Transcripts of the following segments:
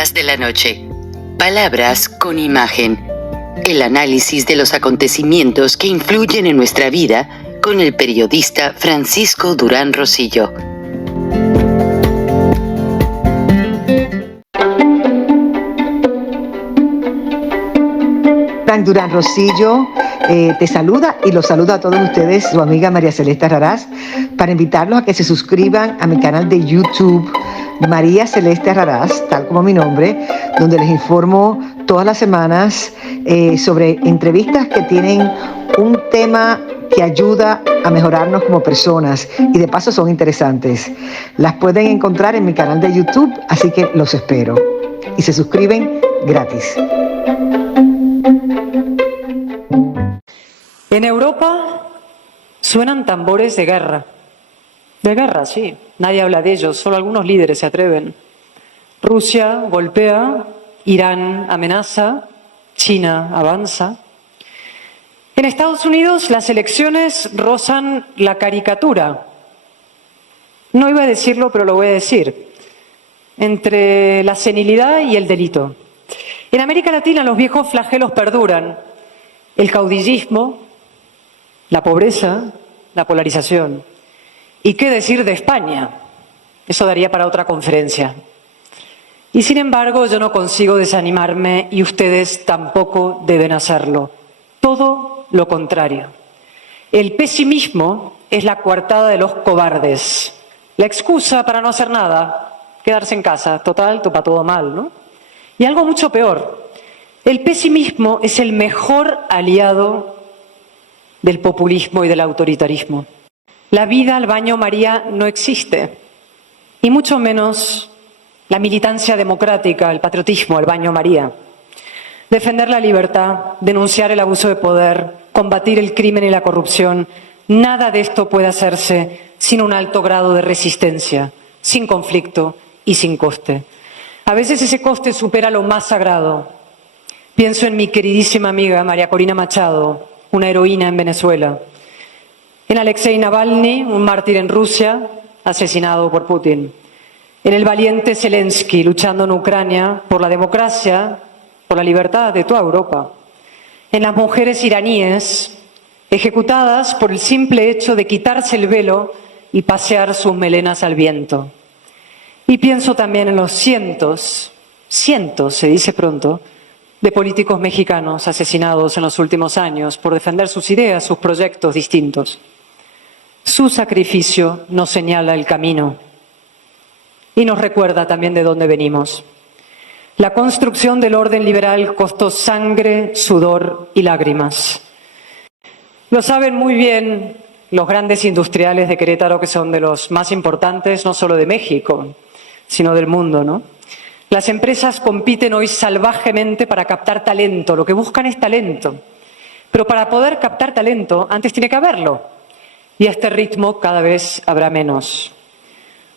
Cosas de la noche. Palabras con imagen. El análisis de los acontecimientos que influyen en nuestra vida con el periodista Francisco Durán Rosillo. Frank Durán Rosillo te saluda y los saluda a todos ustedes, su amiga María Celeste Raraz, para invitarlos a que se suscriban a mi canal de YouTube, María Celeste Raraz, tal como mi nombre, donde les informo todas las semanas sobre entrevistas que tienen un tema que ayuda a mejorarnos como personas y de paso son interesantes. Las pueden encontrar en mi canal de YouTube, así que los espero. Y se suscriben gratis. En Europa suenan tambores de guerra. De guerra, sí. Nadie habla de ellos, solo algunos líderes se atreven. Rusia golpea, Irán amenaza, China avanza. En Estados Unidos las elecciones rozan la caricatura. No iba a decirlo, pero lo voy a decir. Entre la senilidad y el delito. En América Latina los viejos flagelos perduran. El caudillismo, la pobreza, la polarización. ¿Y qué decir de España? Eso daría para otra conferencia. Y sin embargo, yo no consigo desanimarme y ustedes tampoco deben hacerlo. Todo lo contrario. El pesimismo es la coartada de los cobardes. La excusa para no hacer nada, quedarse en casa. Total, topa todo mal, ¿no? Y algo mucho peor. El pesimismo es el mejor aliado del populismo y del autoritarismo. La vida al baño María no existe, y mucho menos la militancia democrática, el patriotismo al baño María. Defender la libertad, denunciar el abuso de poder, combatir el crimen y la corrupción, nada de esto puede hacerse sin un alto grado de resistencia, sin conflicto y sin coste. A veces ese coste supera lo más sagrado. Pienso en mi queridísima amiga María Corina Machado, una heroína en Venezuela, en Alexei Navalny, un mártir en Rusia, asesinado por Putin, en el valiente Zelensky, luchando en Ucrania por la democracia, por la libertad de toda Europa, en las mujeres iraníes ejecutadas por el simple hecho de quitarse el velo y pasear sus melenas al viento. Y pienso también en los cientos, se dice pronto, de políticos mexicanos asesinados en los últimos años por defender sus ideas, sus proyectos distintos. Su sacrificio nos señala el camino y nos recuerda también de dónde venimos. La construcción del orden liberal costó sangre, sudor y lágrimas. Lo saben muy bien los grandes industriales de Querétaro, que son de los más importantes, no solo de México, sino del mundo, ¿no? Las empresas compiten hoy salvajemente para captar talento. Lo que buscan es talento. Pero para poder captar talento, antes tiene que haberlo. Y a este ritmo cada vez habrá menos.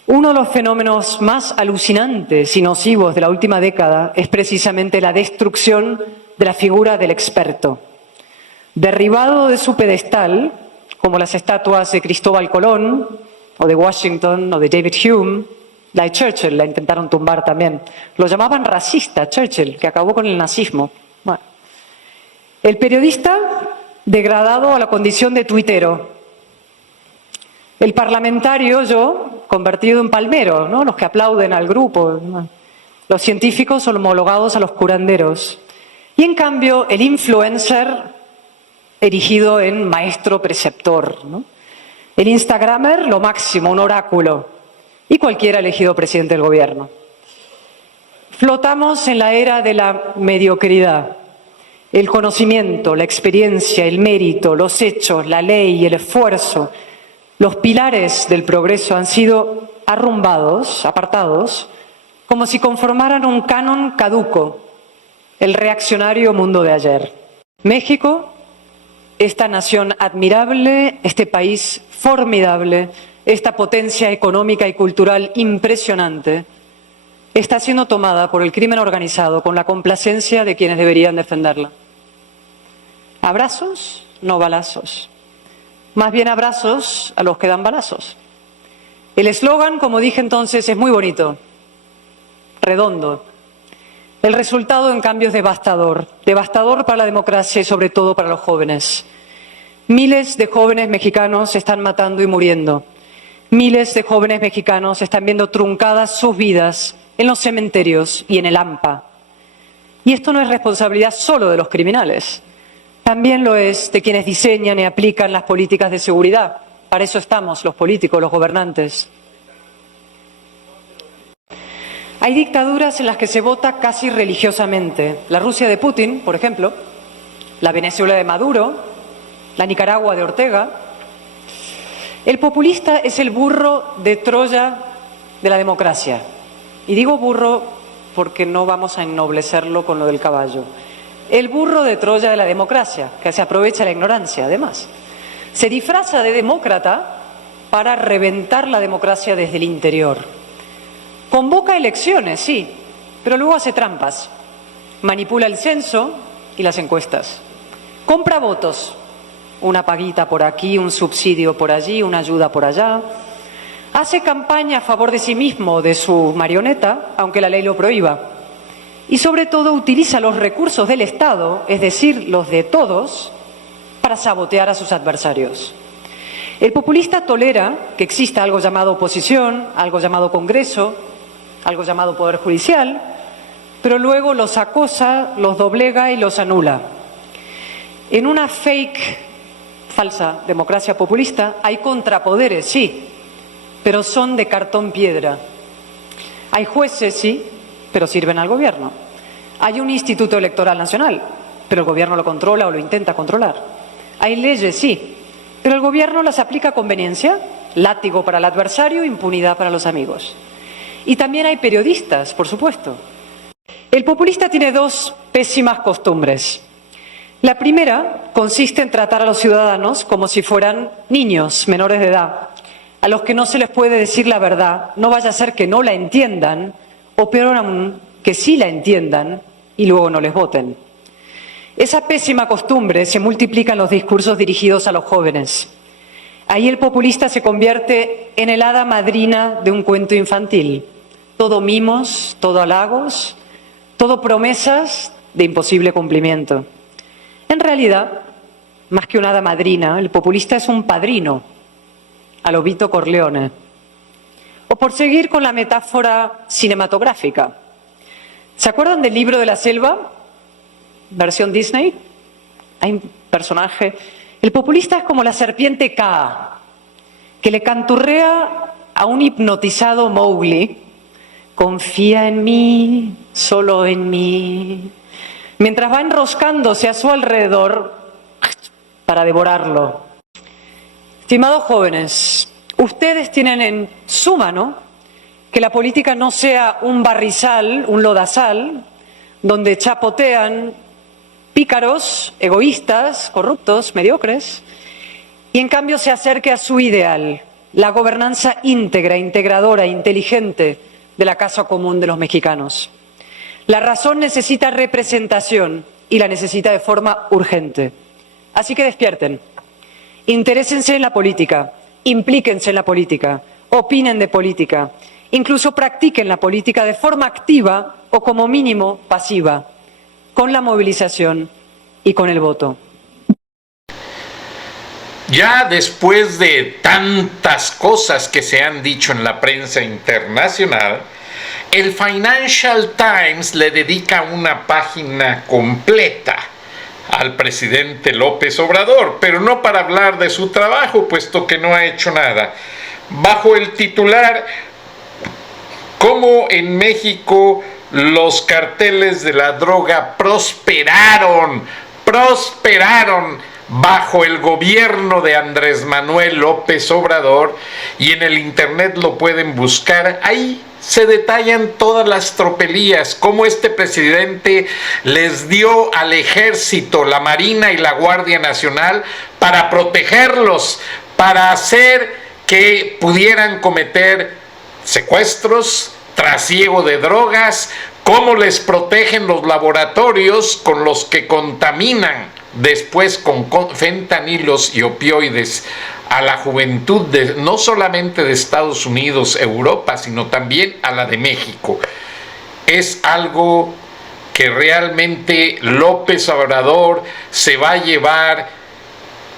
Uno de los fenómenos más alucinantes y nocivos de la última década es precisamente la destrucción de la figura del experto. Derribado de su pedestal, como las estatuas de Cristóbal Colón, o de Washington, o de David Hume, la de Churchill la intentaron tumbar también. Lo llamaban racista, Churchill, que acabó con el nazismo. Bueno. El periodista degradado a la condición de tuitero. El parlamentario, yo, convertido en palmero, ¿no? Los que aplauden al grupo. Los científicos homologados a los curanderos. Y en cambio, el influencer erigido en maestro preceptor, ¿no? El instagramer, lo máximo, un oráculo. Y cualquiera elegido presidente del gobierno. Flotamos en la era de la mediocridad. El conocimiento, la experiencia, el mérito, los hechos, la ley, el esfuerzo, los pilares del progreso han sido arrumbados, apartados, como si conformaran un canon caduco, el reaccionario mundo de ayer. México, esta nación admirable, este país formidable, esta potencia económica y cultural impresionante, está siendo tomada por el crimen organizado con la complacencia de quienes deberían defenderla. Abrazos, no balazos. Más bien abrazos a los que dan balazos. El eslogan, como dije entonces, es muy bonito, redondo. El resultado, en cambio, es devastador. Devastador para la democracia y, sobre todo, para los jóvenes. Miles de jóvenes mexicanos se están matando y muriendo. Miles de jóvenes mexicanos están viendo truncadas sus vidas en los cementerios y en el AMPA. Y esto no es responsabilidad solo de los criminales. También lo es de quienes diseñan y aplican las políticas de seguridad. Para eso estamos los políticos, los gobernantes. Hay dictaduras en las que se vota casi religiosamente. La Rusia de Putin, por ejemplo, la Venezuela de Maduro, la Nicaragua de Ortega. El populista es el burro de Troya de la democracia. Y digo burro porque no vamos a ennoblecerlo con lo del caballo. El burro de Troya de la democracia, que se aprovecha la ignorancia, además. Se disfraza de demócrata para reventar la democracia desde el interior. Convoca elecciones, sí, pero luego hace trampas. Manipula el censo y las encuestas. Compra votos. Una paguita por aquí, un subsidio por allí, una ayuda por allá. Hace campaña a favor de sí mismo, de su marioneta, aunque la ley lo prohíba. Y sobre todo utiliza los recursos del Estado, es decir, los de todos, para sabotear a sus adversarios. El populista tolera que exista algo llamado oposición, algo llamado Congreso, algo llamado Poder Judicial, pero luego los acosa, los doblega y los anula. En una falsa democracia populista hay contrapoderes, sí, pero son de cartón piedra. Hay jueces, sí, pero sirven al gobierno. Hay un Instituto Electoral Nacional, pero el gobierno lo controla o lo intenta controlar. Hay leyes, sí, pero el gobierno las aplica a conveniencia, látigo para el adversario, impunidad para los amigos. Y también hay periodistas, por supuesto. El populista tiene dos pésimas costumbres. La primera consiste en tratar a los ciudadanos como si fueran niños menores de edad, a los que no se les puede decir la verdad, no vaya a ser que no la entiendan, o peor aún, que sí la entiendan y luego no les voten. Esa pésima costumbre se multiplica en los discursos dirigidos a los jóvenes. Ahí el populista se convierte en el hada madrina de un cuento infantil. Todo mimos, todo halagos, todo promesas de imposible cumplimiento. En realidad, más que una hada madrina, el populista es un padrino, a lo Vito Corleone. O por seguir con la metáfora cinematográfica. ¿Se acuerdan del Libro de la Selva? Versión Disney. Hay un personaje. El populista es como la serpiente Kaa, que le canturrea a un hipnotizado Mowgli. Confía en mí, solo en mí. Mientras va enroscándose a su alrededor para devorarlo. Estimados jóvenes, ustedes tienen en su mano que la política no sea un barrizal, un lodazal, donde chapotean pícaros, egoístas, corruptos, mediocres, y en cambio se acerque a su ideal, la gobernanza íntegra, integradora, inteligente de la casa común de los mexicanos. La razón necesita representación y la necesita de forma urgente. Así que despierten, interésense en la política, implíquense en la política, opinen de política, incluso practiquen la política de forma activa o como mínimo pasiva, con la movilización y con el voto. Ya después de tantas cosas que se han dicho en la prensa internacional, el Financial Times le dedica una página completa al presidente López Obrador, pero no para hablar de su trabajo, puesto que no ha hecho nada. Bajo el titular, ¿cómo en México los carteles de la droga prosperaron bajo el gobierno de Andrés Manuel López Obrador? Y en el internet lo pueden buscar. Ahí se detallan todas las tropelías, cómo este presidente les dio al ejército, la Marina y la Guardia Nacional para protegerlos, para hacer que pudieran cometer secuestros, trasiego de drogas, cómo les protegen los laboratorios con los que contaminan después con fentanilos y opioides a la juventud no solamente de Estados Unidos, Europa, sino también a la de México. Es algo que realmente López Obrador se va a llevar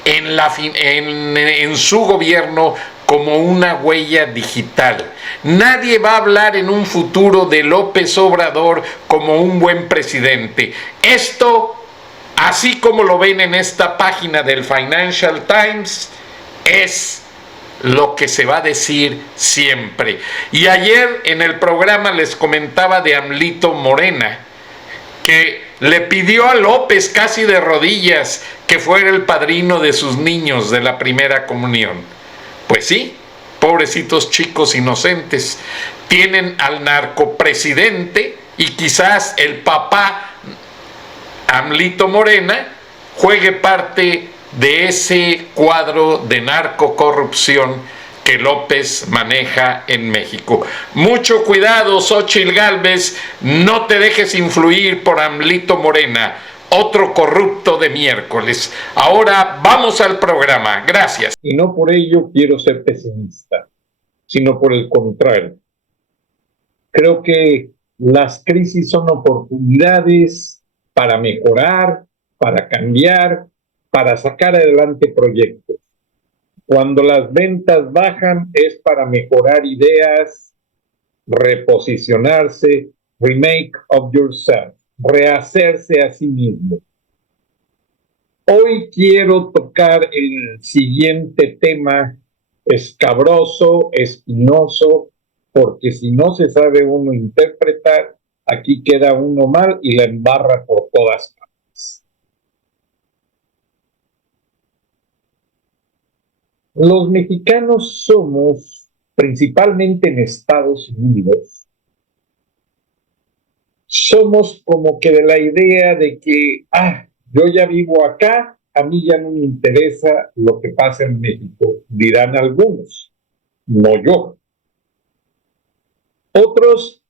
en su gobierno como una huella digital. Nadie va a hablar en un futuro de López Obrador como un buen presidente. Esto, así como lo ven en esta página del Financial Times, es lo que se va a decir siempre. Y ayer en el programa les comentaba de AMLito Morena, que le pidió a López casi de rodillas que fuera el padrino de sus niños de la primera comunión. Pues sí, pobrecitos chicos inocentes, tienen al narcopresidente y quizás el papá AMLito Morena juegue parte de ese cuadro de narcocorrupción que López maneja en México. Mucho cuidado, Xóchitl Gálvez, no te dejes influir por AMLito Morena, otro corrupto de miércoles. Ahora vamos al programa. Gracias. Y no por ello quiero ser pesimista, sino por el contrario. Creo que las crisis son oportunidades para mejorar, para cambiar, para sacar adelante proyectos. Cuando las ventas bajan es para mejorar ideas, reposicionarse, remake of yourself, rehacerse a sí mismo. Hoy quiero tocar el siguiente tema escabroso, espinoso, porque si no se sabe uno interpretar, aquí queda uno mal y la embarra por todas partes. Los mexicanos somos, principalmente en Estados Unidos, somos como que de la idea de que, yo ya vivo acá, a mí ya no me interesa lo que pasa en México, dirán algunos, no yo. Otros,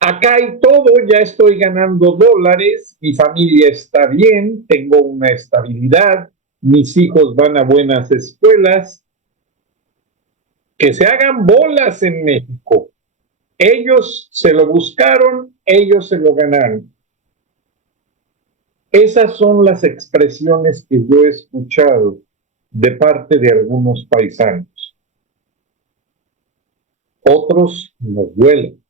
acá hay todo, ya estoy ganando dólares, mi familia está bien, tengo una estabilidad, mis hijos van a buenas escuelas, que se hagan bolas en México. Ellos se lo buscaron, ellos se lo ganaron. Esas son las expresiones que yo he escuchado de parte de algunos paisanos. Otros nos duelen.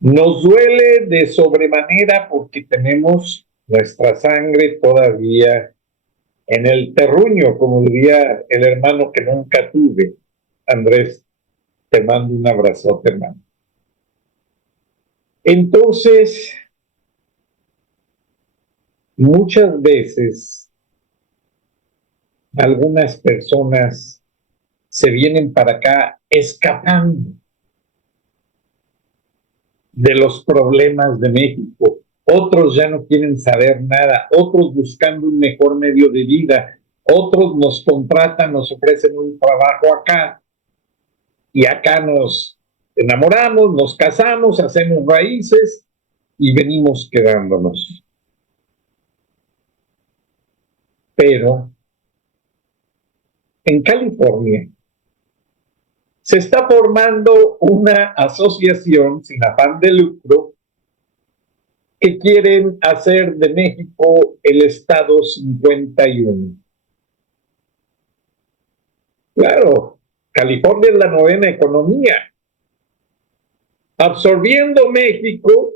Nos duele de sobremanera porque tenemos nuestra sangre todavía en el terruño, como diría el hermano que nunca tuve. Andrés, te mando un abrazote, hermano. Entonces, muchas veces algunas personas se vienen para acá escapando de los problemas de México. Otros ya no quieren saber nada, otros buscando un mejor medio de vida, otros nos contratan, nos ofrecen un trabajo acá y acá nos enamoramos, nos casamos, hacemos raíces y venimos quedándonos. Pero en California se está formando una asociación sin afán de lucro que quieren hacer de México el Estado 51. Claro, California es la 9ª economía. Absorbiendo México,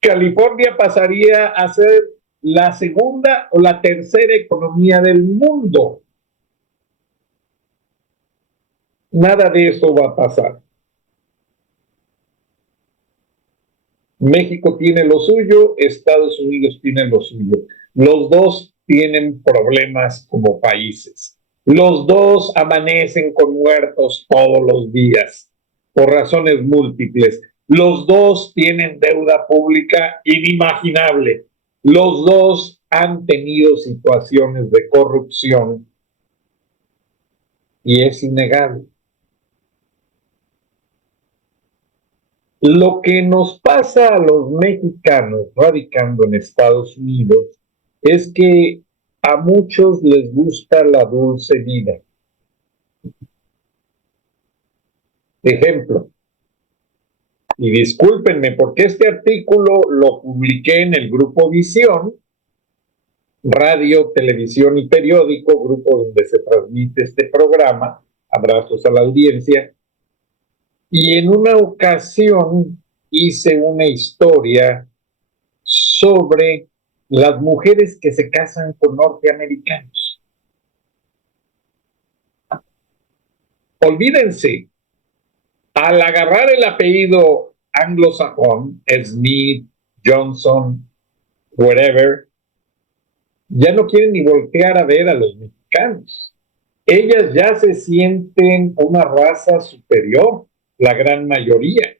California pasaría a ser la 2ª o la 3ª economía del mundo. Nada de eso va a pasar. México tiene lo suyo, Estados Unidos tiene lo suyo. Los dos tienen problemas como países. Los dos amanecen con muertos todos los días, por razones múltiples. Los dos tienen deuda pública inimaginable. Los dos han tenido situaciones de corrupción y es innegable. Lo que nos pasa a los mexicanos radicando en Estados Unidos es que a muchos les gusta la dulce vida. Ejemplo, y discúlpenme porque este artículo lo publiqué en el Grupo Visión, radio, televisión y periódico, grupo donde se transmite este programa. Abrazos a la audiencia. Y en una ocasión hice una historia sobre las mujeres que se casan con norteamericanos. Olvídense, al agarrar el apellido anglosajón, Smith, Johnson, whatever, ya no quieren ni voltear a ver a los mexicanos. Ellas ya se sienten una raza superior, la gran mayoría.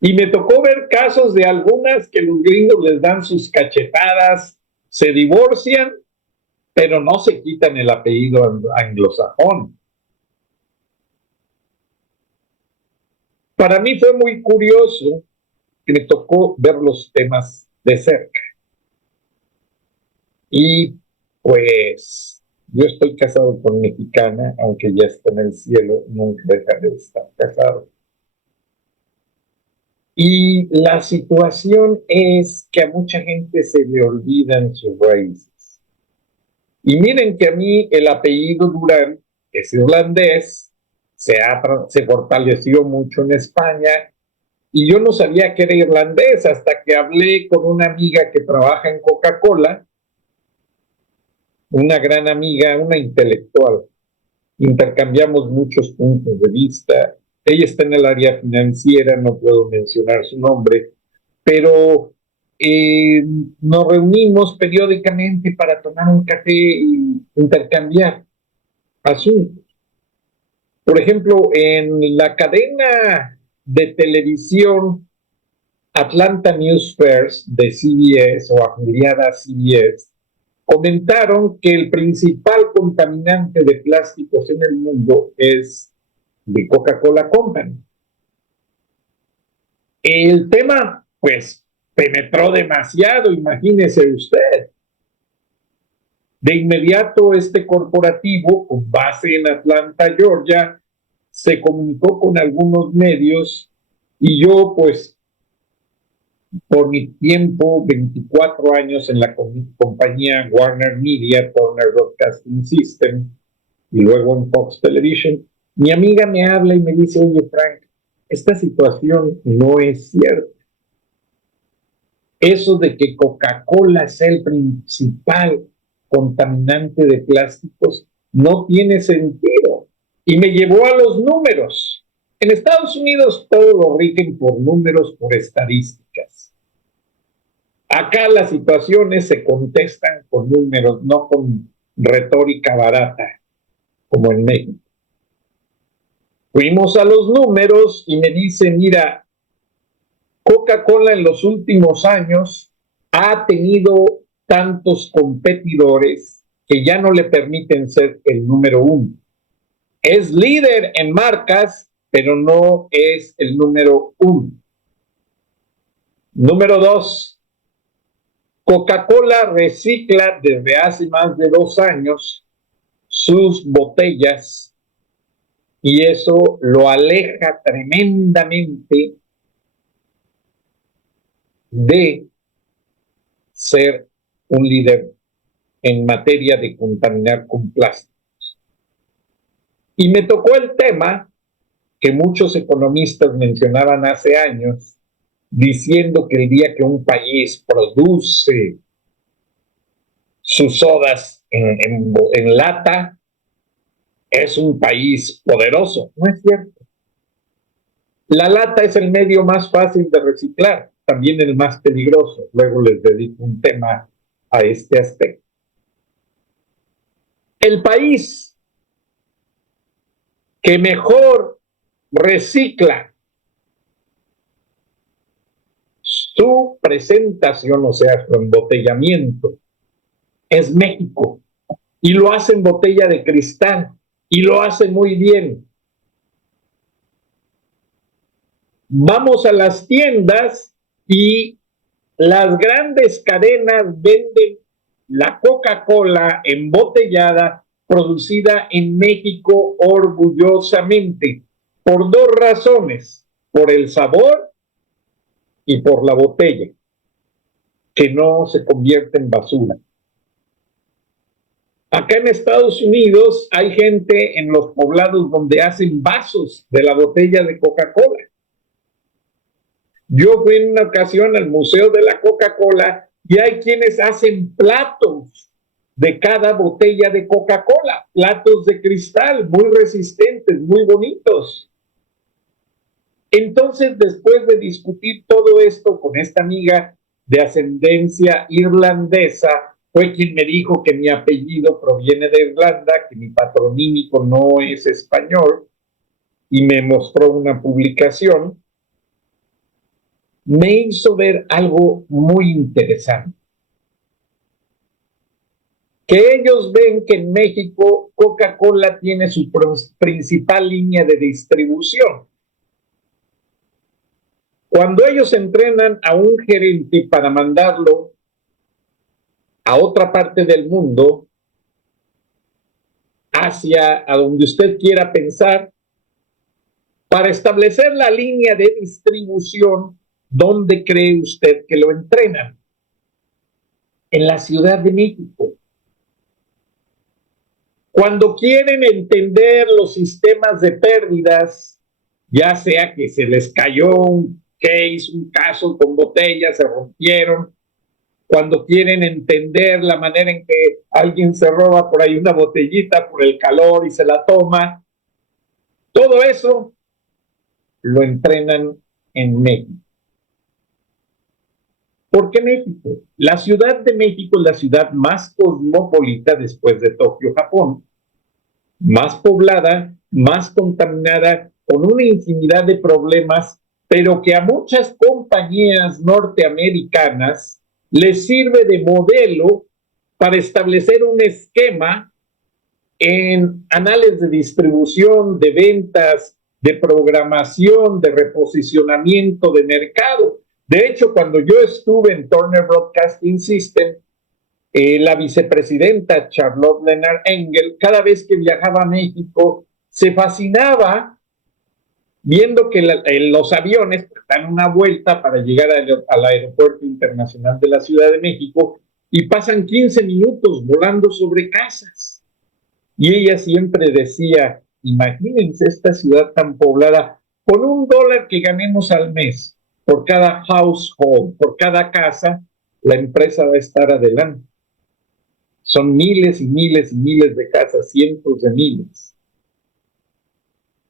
Y me tocó ver casos de algunas que los gringos les dan sus cachetadas, se divorcian, pero no se quitan el apellido anglosajón. Para mí fue muy curioso que me tocó ver los temas de cerca. Y pues yo estoy casado con mexicana, aunque ya está en el cielo, nunca dejaré de estar casado. Y la situación es que a mucha gente se le olvidan sus raíces. Y miren que a mí el apellido Durán es irlandés, se fortaleció mucho en España, y yo no sabía que era irlandés hasta que hablé con una amiga que trabaja en Coca-Cola, una gran amiga, una intelectual. Intercambiamos muchos puntos de vista. Ella está en el área financiera, no puedo mencionar su nombre, pero nos reunimos periódicamente para tomar un café y intercambiar asuntos. Por ejemplo, en la cadena de televisión Atlanta News First de CBS o afiliada a CBS, comentaron que el principal contaminante de plásticos en el mundo es de Coca-Cola Company. El tema, pues, penetró demasiado, imagínese usted. De inmediato, este corporativo, con base en Atlanta, Georgia, se comunicó con algunos medios y yo, pues, por mi tiempo, 24 años en la compañía Warner Media, Turner Broadcasting System, y luego en Fox Television, mi amiga me habla y me dice, oye, Frank, esta situación no es cierta. Eso de que Coca-Cola sea el principal contaminante de plásticos no tiene sentido. Y me llevó a los números. En Estados Unidos todo lo rigen por números, por estadísticas. Acá las situaciones se contestan con números, no con retórica barata, como en México. Fuimos a los números y me dice, mira, Coca-Cola en los últimos años ha tenido tantos competidores que ya no le permiten ser el número uno. Es líder en marcas, pero no es el número uno. Número 2, Coca-Cola recicla desde hace más de 2 años sus botellas y eso lo aleja tremendamente de ser un líder en materia de contaminar con plásticos. Y me tocó el tema que muchos economistas mencionaban hace años, diciendo que el día que un país produce sus sodas en lata, es un país poderoso. No es cierto. La lata es el medio más fácil de reciclar, también el más peligroso. Luego les dedico un tema a este aspecto. El país que mejor recicla su presentación, o sea, su embotellamiento, es México. Y lo hace en botella de cristal. Y lo hace muy bien. Vamos a las tiendas y las grandes cadenas venden la Coca-Cola embotellada, producida en México orgullosamente, por 2 razones. por el sabor y por la botella, que no se convierte en basura. Acá en Estados Unidos hay gente en los poblados donde hacen vasos de la botella de Coca-Cola. Yo fui en una ocasión al Museo de la Coca-Cola y hay quienes hacen platos de cada botella de Coca-Cola, platos de cristal, muy resistentes, muy bonitos. Entonces, después de discutir todo esto con esta amiga de ascendencia irlandesa, fue quien me dijo que mi apellido proviene de Irlanda, que mi patronímico no es español, y me mostró una publicación, me hizo ver algo muy interesante. Que ellos ven que en México Coca-Cola tiene su principal línea de distribución. Cuando ellos entrenan a un gerente para mandarlo a otra parte del mundo, hacia a donde usted quiera pensar, para establecer la línea de distribución, ¿dónde cree usted que lo entrenan? En la Ciudad de México. Cuando quieren entender los sistemas de pérdidas, ya sea que se les cayó un case, un caso con botellas, se rompieron, cuando quieren entender la manera en que alguien se roba por ahí una botellita por el calor y se la toma, todo eso lo entrenan en México. ¿Por qué México? La Ciudad de México es la ciudad más cosmopolita después de Tokio, Japón, más poblada, más contaminada, con una infinidad de problemas, pero que a muchas compañías norteamericanas les sirve de modelo para establecer un esquema en anales de distribución, de ventas, de programación, de reposicionamiento de mercado. De hecho, cuando yo estuve en Turner Broadcasting System, la vicepresidenta Charlotte Lennart Engel, cada vez que viajaba a México, se fascinaba viendo que los aviones dan una vuelta para llegar al Aeropuerto Internacional de la Ciudad de México y pasan 15 minutos volando sobre casas. Y ella siempre decía, imagínense esta ciudad tan poblada, con $1 que ganemos al mes por cada household, por cada casa, la empresa va a estar adelante. Son miles y miles y miles de casas, cientos de miles.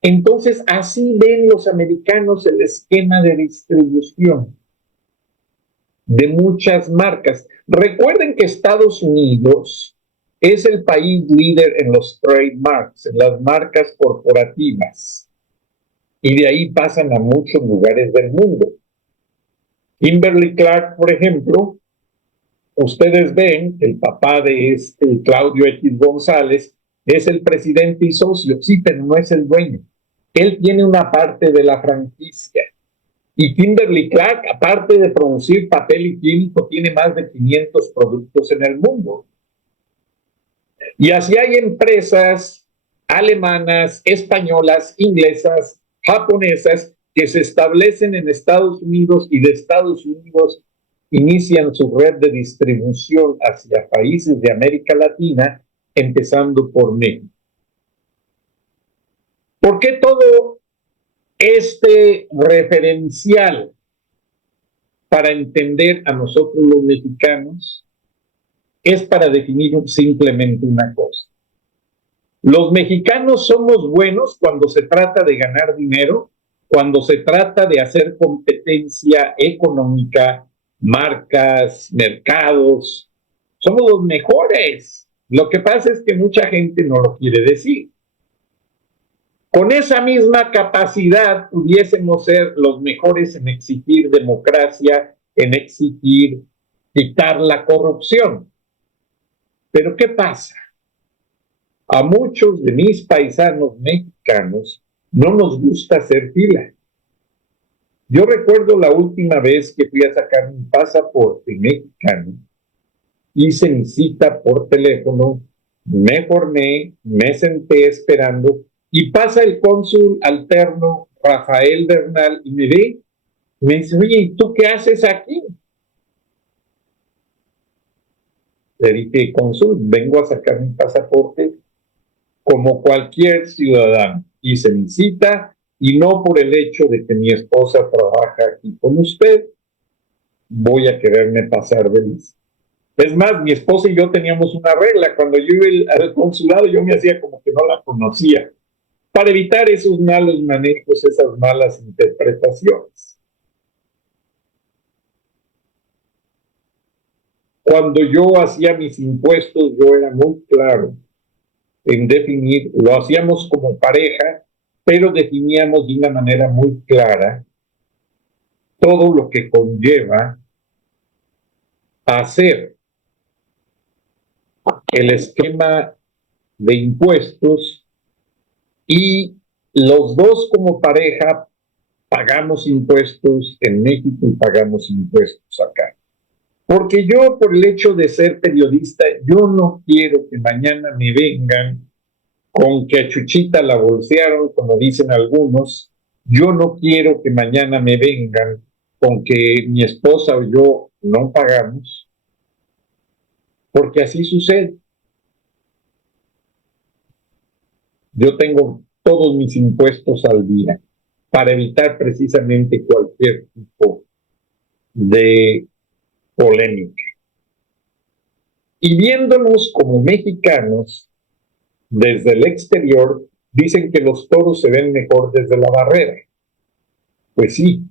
Entonces, así ven los americanos el esquema de distribución de muchas marcas. Recuerden que Estados Unidos es el país líder en los trademarks, en las marcas corporativas. Y de ahí pasan a muchos lugares del mundo. Kimberly Clark, por ejemplo, ustedes ven, el papá de Claudio X González, es el presidente y socio, sí, pero no es el dueño. Él tiene una parte de la franquicia. Y Kimberly Clark, aparte de producir papel higiénico, tiene más de 500 productos en el mundo. Y así hay empresas alemanas, españolas, inglesas, japonesas, que se establecen en Estados Unidos y de Estados Unidos inician su red de distribución hacia países de América Latina, empezando por México. ¿Por qué todo este referencial para entender a nosotros los mexicanos? Es para definir simplemente una cosa. Los mexicanos somos buenos cuando se trata de ganar dinero, cuando se trata de hacer competencia económica, marcas, mercados. Somos los mejores. Lo que pasa es que mucha gente no lo quiere decir. Con esa misma capacidad pudiésemos ser los mejores en exigir democracia, en exigir quitar la corrupción. Pero ¿qué pasa? A muchos de mis paisanos mexicanos no nos gusta hacer fila. Yo recuerdo la última vez que fui a sacar mi pasaporte mexicano, hice mi cita por teléfono, me formé, me senté esperando y pasa el cónsul alterno Rafael Bernal y me ve, y me dice, oye, ¿y tú qué haces aquí? Le dije, cónsul, vengo a sacar mi pasaporte como cualquier ciudadano. Hice mi cita y no por el hecho de que mi esposa trabaja aquí con usted, voy a quererme pasar de lista. Es más, mi esposa y yo teníamos una regla. Cuando yo iba al consulado, yo me hacía como que no la conocía, para evitar esos malos manejos, esas malas interpretaciones. Cuando yo hacía mis impuestos, yo era muy claro en definir, lo hacíamos como pareja, pero definíamos de una manera muy clara todo lo que conlleva hacer el esquema de impuestos, y los dos como pareja pagamos impuestos en México y pagamos impuestos acá. Porque yo, por el hecho de ser periodista, yo no quiero que mañana me vengan con que a Chuchita la bolsearon, como dicen algunos. Yo no quiero que mañana me vengan con que mi esposa o yo no pagamos, porque así sucede. Yo tengo todos mis impuestos al día para evitar precisamente cualquier tipo de polémica. Y viéndonos como mexicanos desde el exterior, dicen que los toros se ven mejor desde la barrera. Pues sí,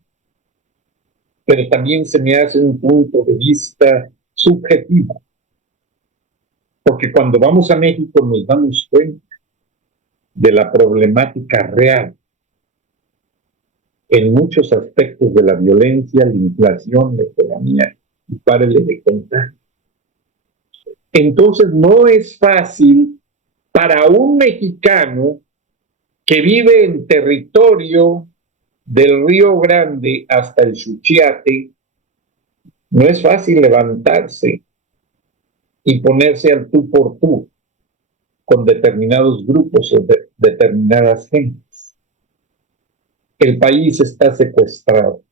pero también se me hace un punto de vista subjetivo, porque cuando vamos a México nos damos cuenta de la problemática real en muchos aspectos de la violencia, la inflación, la economía, y párele de contar. Entonces no es fácil para un mexicano que vive en territorio del Río Grande hasta el Suchiate, no es fácil levantarse y ponerse al tú por tú con determinados grupos o determinadas gentes. El país está secuestrado.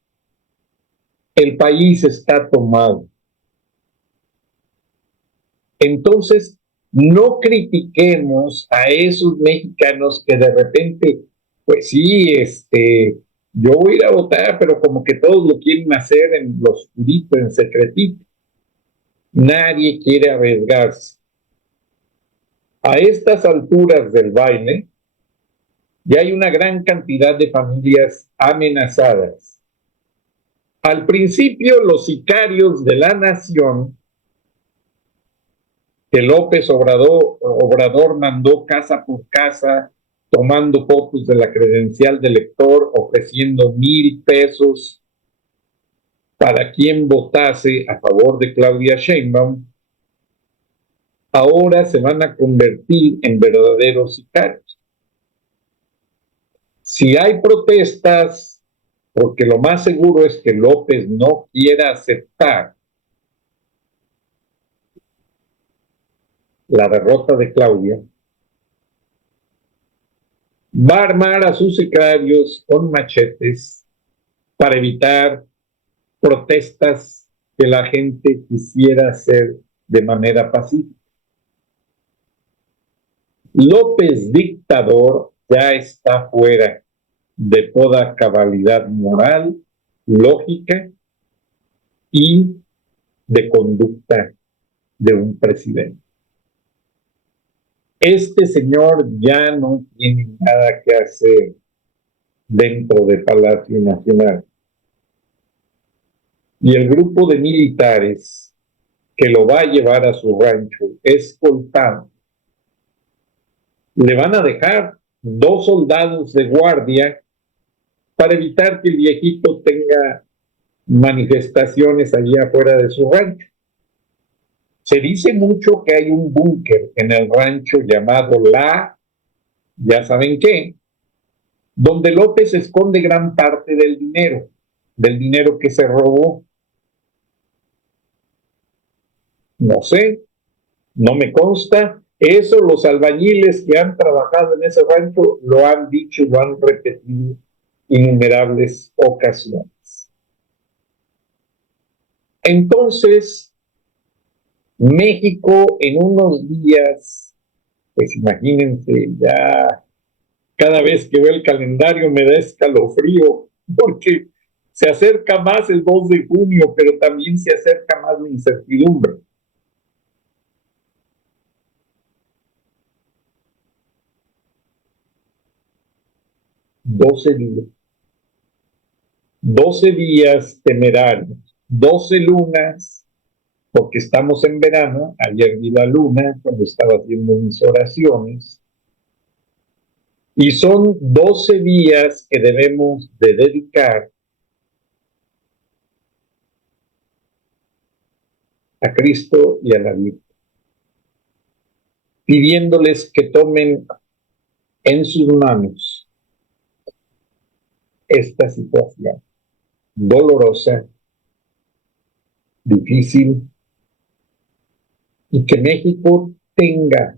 El país está tomado. Entonces, no critiquemos a esos mexicanos que de repente, pues sí, yo voy a ir a votar, pero como que todos lo quieren hacer en lo oscurito, en secretito. Nadie quiere arriesgarse. A estas alturas del baile, ya hay una gran cantidad de familias amenazadas. Al principio, los sicarios de la nación que López Obrador mandó casa por casa, tomando fotos de la credencial del lector, ofreciendo 1,000 pesos para quien votase a favor de Claudia Sheinbaum, ahora se van a convertir en verdaderos sicarios. Si hay protestas, porque lo más seguro es que López no quiera aceptar la derrota de Claudia, va a armar a sus sicarios con machetes para evitar protestas que la gente quisiera hacer de manera pacífica. López dictador ya está fuera de toda cabalidad moral, lógica y de conducta de un presidente. Este señor ya no tiene nada que hacer dentro de Palacio Nacional. Y el grupo de militares que lo va a llevar a su rancho escoltado, le van a dejar 2 soldados de guardia para evitar que el viejito tenga manifestaciones allí afuera de su rancho. Se dice mucho que hay un búnker en el rancho llamado ya saben qué, donde López esconde gran parte del dinero que se robó. No sé, no me consta. Eso los albañiles que han trabajado en ese rancho lo han dicho, lo han repetido innumerables ocasiones. Entonces, México en unos días, pues imagínense, ya cada vez que veo el calendario me da escalofrío, porque se acerca más el 2 de junio, pero también se acerca más la incertidumbre. Doce días temerarios, 12 lunas, porque estamos en verano. Ayer vi la luna cuando estaba haciendo mis oraciones, y son 12 días que debemos de dedicar a Cristo y a la Virgen, pidiéndoles que tomen en sus manos esta situación dolorosa, difícil, y que México tenga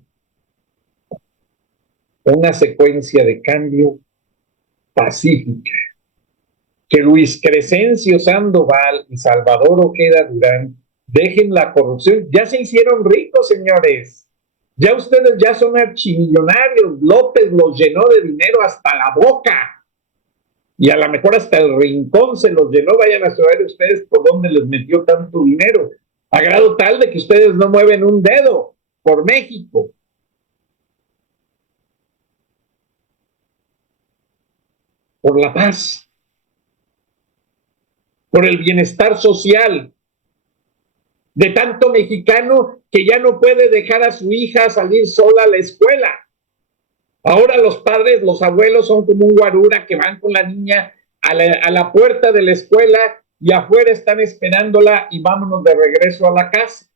una secuencia de cambio pacífica, que Luis Crescencio Sandoval y Salvador Ojeda Durán dejen la corrupción. Ya se hicieron ricos, señores. Ya ustedes ya son archimillonarios. López los llenó de dinero hasta la boca. Y a lo mejor hasta el rincón se los llenó. Vayan a saber ustedes por dónde les metió tanto dinero. A grado tal de que ustedes no mueven un dedo por México. Por la paz. Por el bienestar social. De tanto mexicano que ya no puede dejar a su hija salir sola a la escuela. Ahora los padres, los abuelos son como un guarura que van con la niña a la puerta de la escuela y afuera están esperándola y vámonos de regreso a la casa.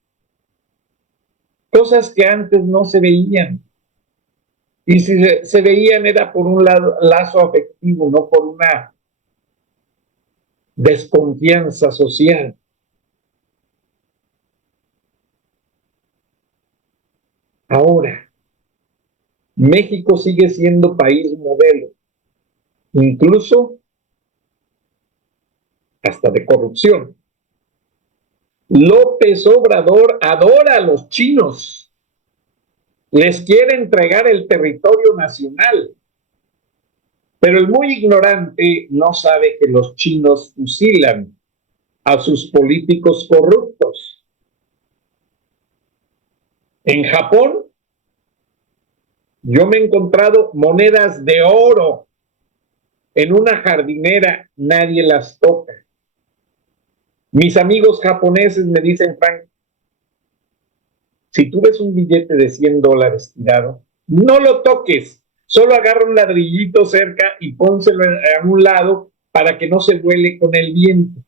Cosas que antes no se veían. Y si se veían era por un lazo afectivo, no por una desconfianza social. Ahora, México sigue siendo país modelo, incluso hasta de corrupción. López Obrador adora a los chinos, les quiere entregar el territorio nacional, pero el muy ignorante no sabe que los chinos fusilan a sus políticos corruptos. En Japón, yo me he encontrado monedas de oro en una jardinera, nadie las toca. Mis amigos japoneses me dicen, Frank, si tú ves un billete de $100 tirado, no lo toques, solo agarra un ladrillito cerca y pónselo a un lado para que no se vuele con el viento.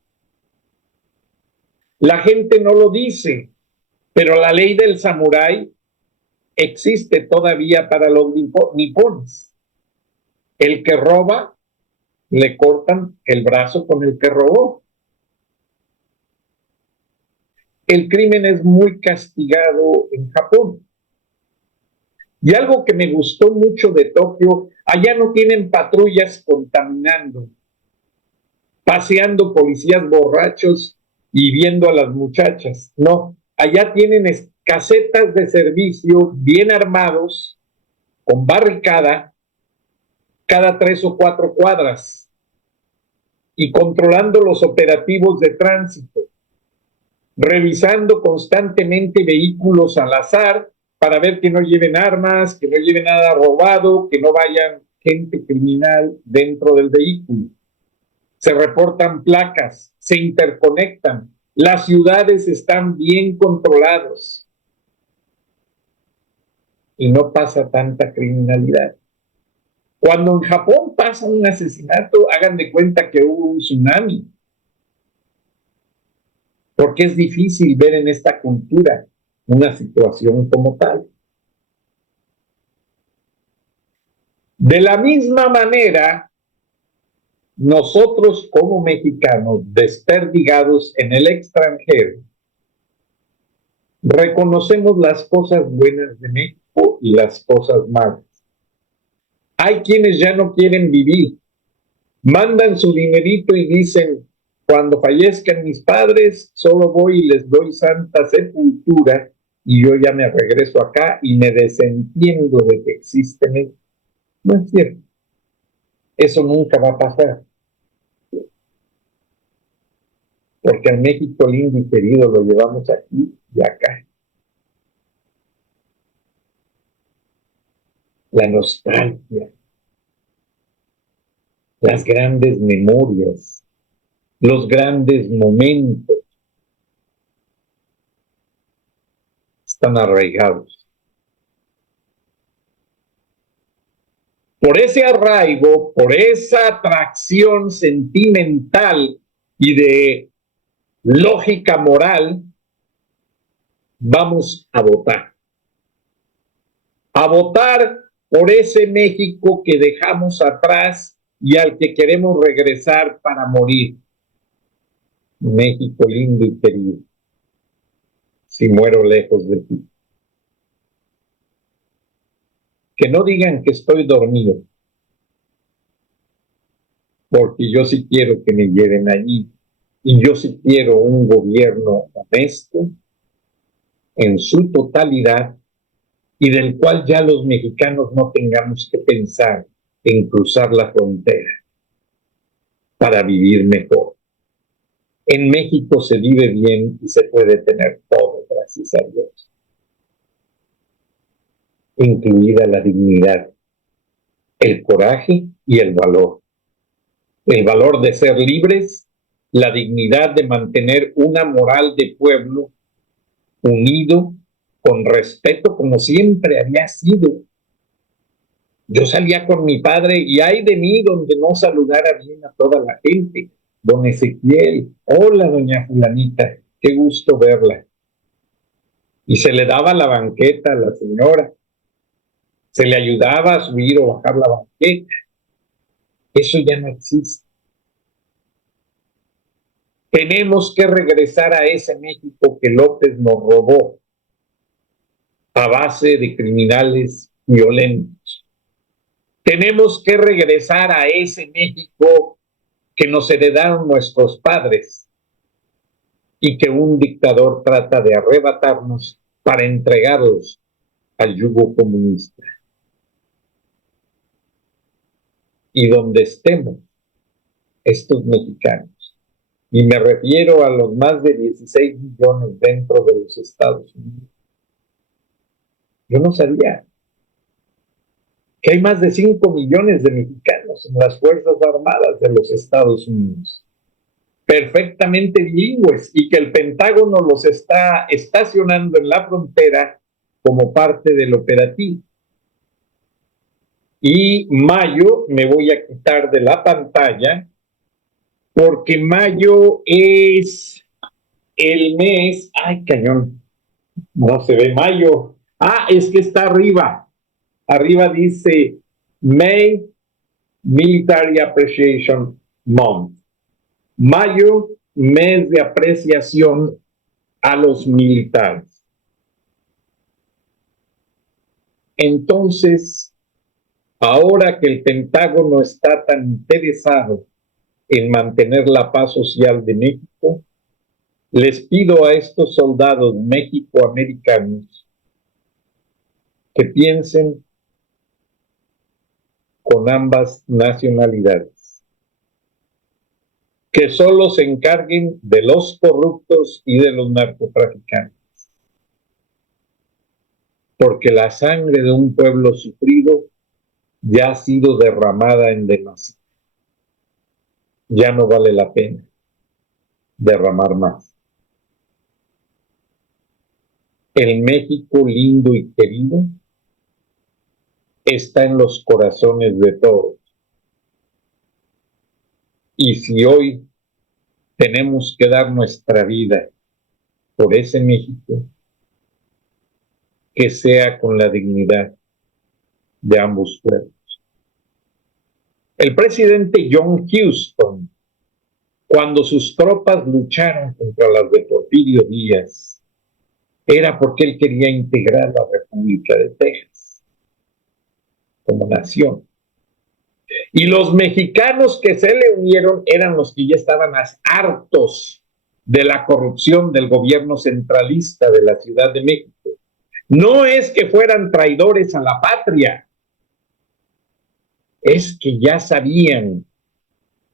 La gente no lo dice, pero la ley del samurái existe todavía para los nipones. El que roba, le cortan el brazo con el que robó. El crimen es muy castigado en Japón. Y algo que me gustó mucho de Tokio, allá no tienen patrullas contaminando, paseando policías borrachos y viendo a las muchachas. No, allá tienen casetas de servicio bien armados, con barricada, cada 3 o 4 cuadras, y controlando los operativos de tránsito, revisando constantemente vehículos al azar para ver que no lleven armas, que no lleven nada robado, que no vayan gente criminal dentro del vehículo. Se reportan placas, se interconectan, las ciudades están bien controladas y no pasa tanta criminalidad. Cuando en Japón pasa un asesinato, hagan de cuenta que hubo un tsunami, porque es difícil ver en esta cultura una situación como tal. De la misma manera, nosotros como mexicanos desperdigados en el extranjero, reconocemos las cosas buenas de México y las cosas malas. Hay quienes ya no quieren vivir, Mandan su dinerito y dicen, cuando fallezcan mis padres, solo voy y les doy santa sepultura y yo ya me regreso acá y me desentiendo de que existe México. No es cierto. Eso nunca va a pasar. Porque al México lindo y querido lo llevamos aquí y acá. La nostalgia, las grandes memorias, los grandes momentos están arraigados. Por ese arraigo, por esa atracción sentimental y de lógica moral, vamos a votar. A votar por ese México que dejamos atrás y al que queremos regresar para morir. México lindo y querido, si muero lejos de ti. Que no digan que estoy dormido, porque yo sí quiero que me lleven allí. Y yo sí quiero un gobierno honesto en su totalidad y del cual ya los mexicanos no tengamos que pensar en cruzar la frontera para vivir mejor. En México se vive bien y se puede tener todo, gracias a Dios, incluida la dignidad, el coraje y el valor. El valor de ser libres, la dignidad de mantener una moral de pueblo unido, con respeto, como siempre había sido. Yo salía con mi padre y ay de mí donde no saludara bien a toda la gente. Don Ezequiel, hola doña fulanita, qué gusto verla. Y se le daba la banqueta a la señora, se le ayudaba a subir o bajar la banqueta. Eso ya no existe. Tenemos que regresar a ese México que López nos robó a base de criminales violentos. Tenemos que regresar a ese México que nos heredaron nuestros padres y que un dictador trata de arrebatarnos para entregarlos al yugo comunista. Y donde estemos, estos mexicanos, y me refiero a los más de 16 millones dentro de los Estados Unidos. Yo no sabía que hay más de 5 millones de mexicanos en las Fuerzas Armadas de los Estados Unidos, perfectamente bilingües, y que el Pentágono los está estacionando en la frontera como parte del operativo. Y mayo me voy a quitar de la pantalla porque mayo es el mes, ay cañón, no se ve mayo, es que está arriba dice May Military Appreciation Month, mayo, mes de apreciación a los militares. Entonces, ahora que el Pentágono está tan interesado en mantener la paz social de México, les pido a estos soldados mexicoamericanos que piensen con ambas nacionalidades, que solo se encarguen de los corruptos y de los narcotraficantes, porque la sangre de un pueblo sufrido ya ha sido derramada en demasía. Ya no vale la pena derramar más. El México lindo y querido está en los corazones de todos. Y si hoy tenemos que dar nuestra vida por ese México, que sea con la dignidad de ambos pueblos. El presidente John Houston, cuando sus tropas lucharon contra las de Porfirio Díaz, era porque él quería integrar la República de Texas como nación. Y los mexicanos que se le unieron eran los que ya estaban hartos de la corrupción del gobierno centralista de la Ciudad de México. No es que fueran traidores a la patria, es que ya sabían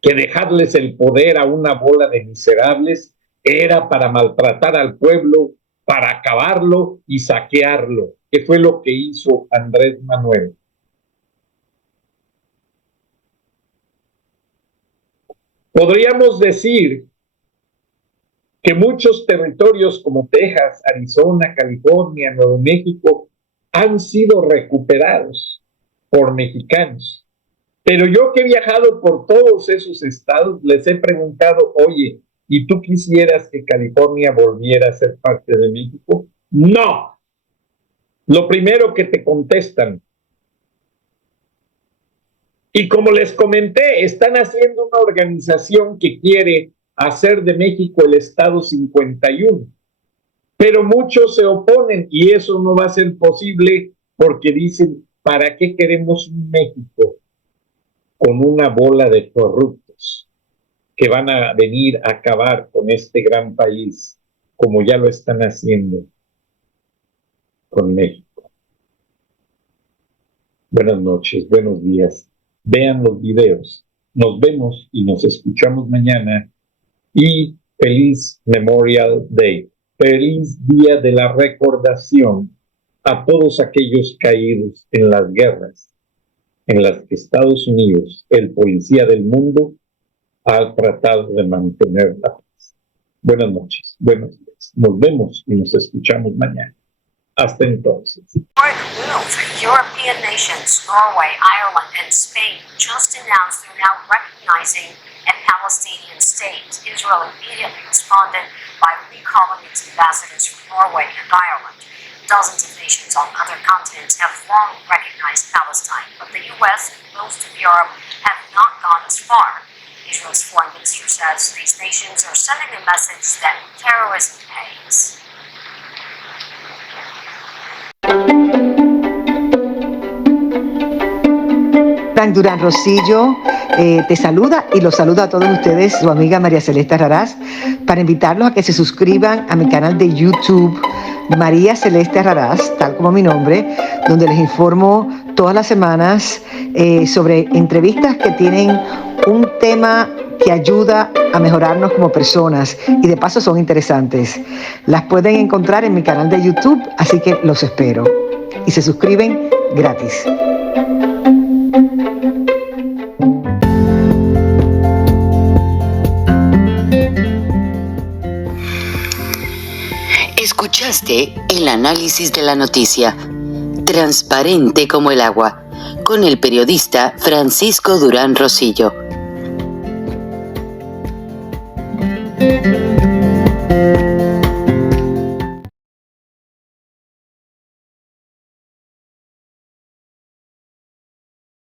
que dejarles el poder a una bola de miserables era para maltratar al pueblo, para acabarlo y saquearlo, que fue lo que hizo Andrés Manuel. Podríamos decir que muchos territorios como Texas, Arizona, California, Nuevo México han sido recuperados por mexicanos. Pero yo que he viajado por todos esos estados, les he preguntado, oye, ¿y tú quisieras que California volviera a ser parte de México? No. Lo primero que te contestan. Y como les comenté, están haciendo una organización que quiere hacer de México el Estado 51. Pero muchos se oponen y eso no va a ser posible porque dicen, ¿para qué queremos un México con una bola de corruptos que van a venir a acabar con este gran país como ya lo están haciendo con México? Buenas noches, buenos días. Vean los videos. Nos vemos y nos escuchamos mañana. Y feliz Memorial Day. Feliz Día de la Recordación a todos aquellos caídos en las guerras en las que Estados Unidos, el policía del mundo, ha tratado de mantener la paz. Buenas noches, buenos días. Nos vemos y nos escuchamos mañana. Hasta entonces. European nations, Norway, Ireland, and Spain just announced they're now recognizing a Palestinian state. Israel immediately responded by recalling its ambassadors from Norway and Ireland. Dozens of nations on other continents have long recognized Palestine, but the US and most of Europe have not gone as far. Israel's foreign minister says these nations are sending a message that terrorism pays. Frank Durán Rosillo te saluda y los saluda a todos ustedes, su amiga María Celeste Raraz, para invitarlos a que se suscriban a mi canal de YouTube, María Celeste Raraz, tal como mi nombre, donde les informo todas las semanas sobre entrevistas que tienen un tema que ayuda a mejorarnos como personas y de paso son interesantes. Las pueden encontrar en mi canal de YouTube, así que los espero. Y se suscriben gratis. Escuchaste el análisis de la noticia, transparente como el agua, con el periodista Francisco Durán Rosillo.